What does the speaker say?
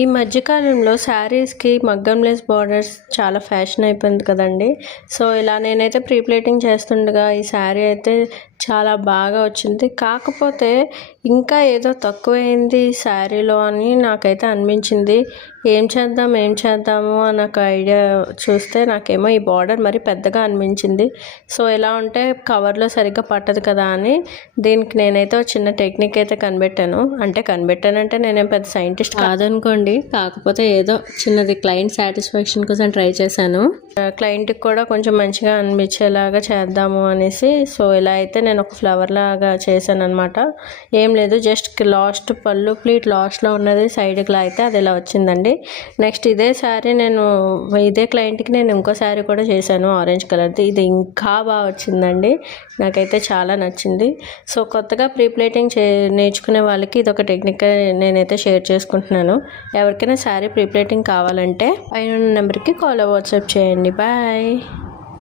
ఈ మధ్యకాలంలో శారీస్కి మగ్గం లెస్ బార్డర్స్ చాలా ఫ్యాషన్ అయిపోయింది కదండి. సో ఇలా నేనైతే ప్రీ ప్లేటింగ్ చేస్తుండగా ఈ శారీ అయితే చాలా బాగా వచ్చింది. కాకపోతే ఇంకా ఏదో తక్కువైంది ఈ శారీలో అని నాకైతే అనిపించింది. ఏం చేద్దాము అని నాకు ఐడియా చూస్తే నాకేమో ఈ బార్డర్ మరి పెద్దగా అనిపించింది. సో ఎలా ఉంటే కవర్లో సరిగ్గా పట్టదు కదా అని దీనికి నేనైతే ఒక చిన్న టెక్నిక్ అయితే కనిపెట్టానంటే నేనేం పెద్ద సైంటిస్ట్ కాదనుకోండి. కాకపోతే ఏదో చిన్నది క్లయింట్ సాటిస్ఫాక్షన్ కోసం ట్రై చేశాను. క్లయింట్కి కూడా కొంచెం మంచిగా అనిపించేలాగా చేద్దాము అనేసి. సో ఇలా అయితే నేను ఒక ఫ్లవర్ లాగా చేశాను అనమాట. ఏం లేదు, జస్ట్ లాస్ట్ పళ్ళు ప్లీట్ లాస్ట్లో ఉన్నది సైడ్కి అయితే అది ఇలా వచ్చిందండి. నెక్స్ట్ ఇదే శారీ ఇదే క్లయింట్కి నేను ఇంకో శారీ కూడా చేశాను ఆరెంజ్ కలర్ది. ఇది ఇంకా బాగా వచ్చిందండి, నాకైతే చాలా నచ్చింది. సో కొత్తగా ప్రీ ప్లేటింగ్ నేర్చుకునే వాళ్ళకి ఇది ఒక టెక్నిక్ నేనైతే షేర్ చేసుకుంటున్నాను. ఎవరికైనా శారీ ప్రీ ప్లేటింగ్ కావాలంటే పైన నెంబర్కి కాల్ వాట్సాప్ చేయండి. బాయ్.